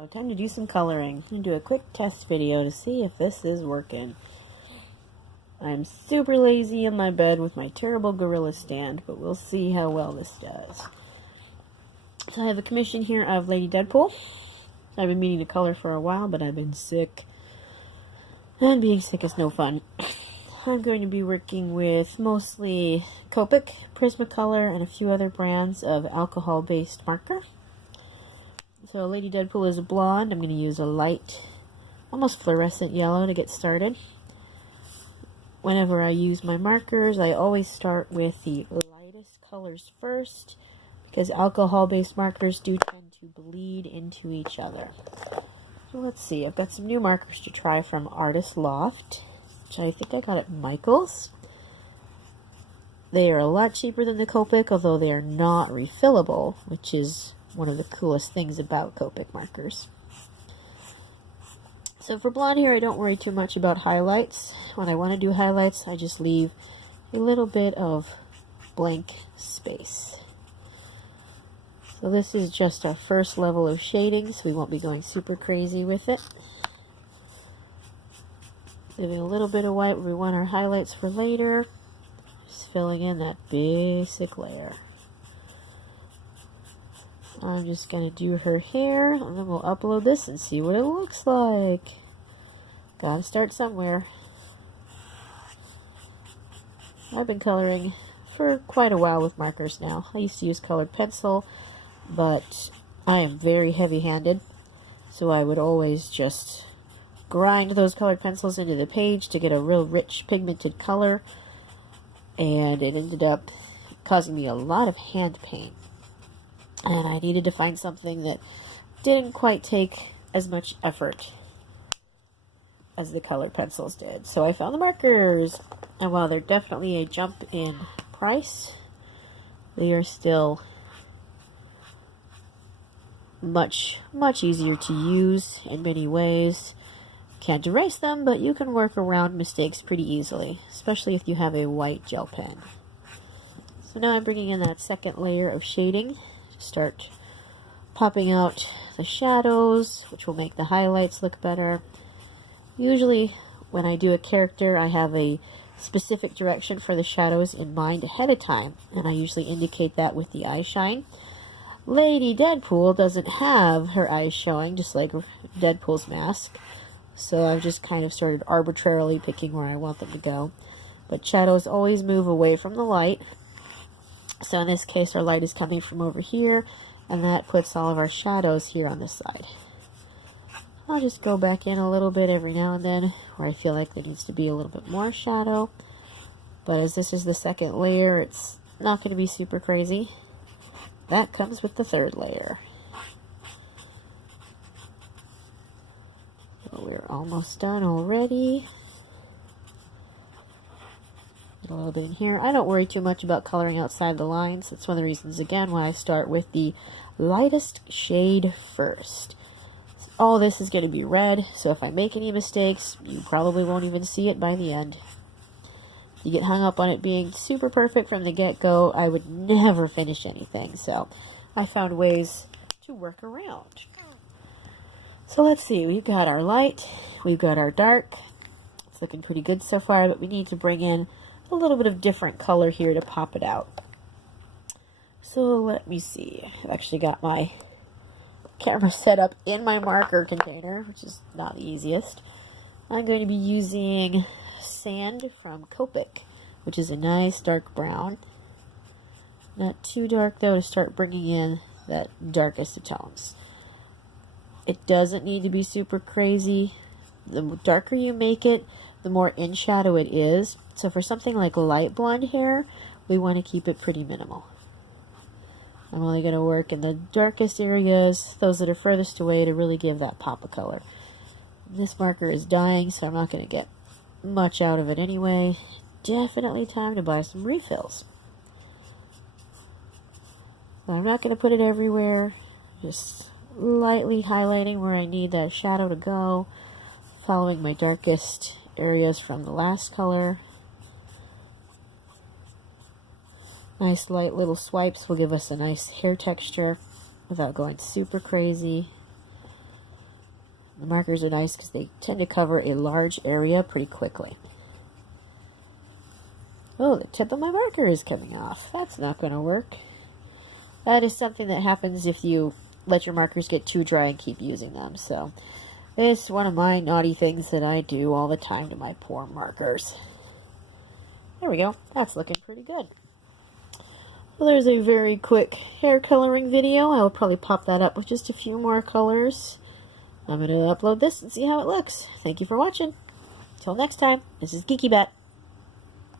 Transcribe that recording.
Oh, time to do some coloring. I'm going to do a quick test video to see if this is working. I'm super lazy in my bed with my terrible gorilla stand, but we'll see how well this does. So I have a commission here of Lady Deadpool. I've been meaning to color for a while, but I've been sick. And being sick is no fun. I'm going to be working with mostly Copic, Prismacolor, and a few other brands of alcohol-based marker. So Lady Deadpool is a blonde. I'm going to use a light, almost fluorescent yellow to get started. Whenever I use my markers, I always start with the lightest colors first, because alcohol-based markers do tend to bleed into each other. So let's see, I've got some new markers to try from Artist Loft, which I think I got at Michael's. They are a lot cheaper than the Copic, although they are not refillable, which is one of the coolest things about Copic markers. So for blonde hair, I don't worry too much about highlights. When I want to do highlights, I just leave a little bit of blank space. So this is just our first level of shading, so we won't be going super crazy with it. Leaving a little bit of white where we want our highlights for later. Just filling in that basic layer. I'm just going to do her hair, and then we'll upload this and see what it looks like. Gotta start somewhere. I've been coloring for quite a while with markers now. I used to use colored pencil, but I am very heavy-handed, so I would always just grind those colored pencils into the page to get a real rich pigmented color, and it ended up causing me a lot of hand pain. And I needed to find something that didn't quite take as much effort as the colored pencils did. So I found the markers. And while they're definitely a jump in price, they are still much easier to use in many ways. Can't erase them, but you can work around mistakes pretty easily, especially if you have a white gel pen. So now I'm bringing in that second layer of shading. Start popping out the shadows, which will make the highlights look better. Usually when I do a character, I have a specific direction for the shadows in mind ahead of time, and I usually indicate that with the eye shine. Lady Deadpool doesn't have her eyes showing, just like Deadpool's mask, so I've just kind of started arbitrarily picking where I want them to go. But shadows always move away from the light. So in this case, our light is coming from over here, and that puts all of our shadows here on this side. I'll just go back in a little bit every now and then where I feel like there needs to be a little bit more shadow. But as this is the second layer, it's not going to be super crazy. That comes with the third layer. So we're almost done already. A little bit in here. I don't worry too much about coloring outside the lines. It's one of the reasons, again, why I start with the lightest shade first. All this is going to be red, so if I make any mistakes, you probably won't even see it by the end. If you get hung up on it being super perfect from the get-go, I would never finish anything, so I found ways to work around. So let's see, we've got our light, we've got our dark. It's looking pretty good so far, but we need to bring in a little bit of different color here to pop it out. So let me see. I've actually got my camera set up in my marker container, which is not the easiest. I'm going to be using sand from Copic, which is a nice dark brown. Not too dark though to start bringing in that darkest of tones. It doesn't need to be super crazy. The darker you make it, the more in shadow it is. So for something like light blonde hair, we want to keep it pretty minimal. I'm only going to work in the darkest areas, those that are furthest away, to really give that pop of color. This marker is dying, so I'm not going to get much out of it anyway. Definitely time to buy some refills. But I'm not going to put it everywhere, just lightly highlighting where I need that shadow to go, following my darkest areas from the last color. Nice light little swipes will give us a nice hair texture without going super crazy. The markers are nice because they tend to cover a large area pretty quickly. Oh, the tip of my marker is coming off. That's not going to work. That is something that happens if you let your markers get too dry and keep using them. So it's one of my naughty things that I do all the time to my poor markers. There we go. That's looking pretty good. Well, there's a very quick hair coloring video. I'll probably pop that up with just a few more colors. I'm going to upload this and see how it looks. Thank you for watching. Until next time, this is Geeky Bet.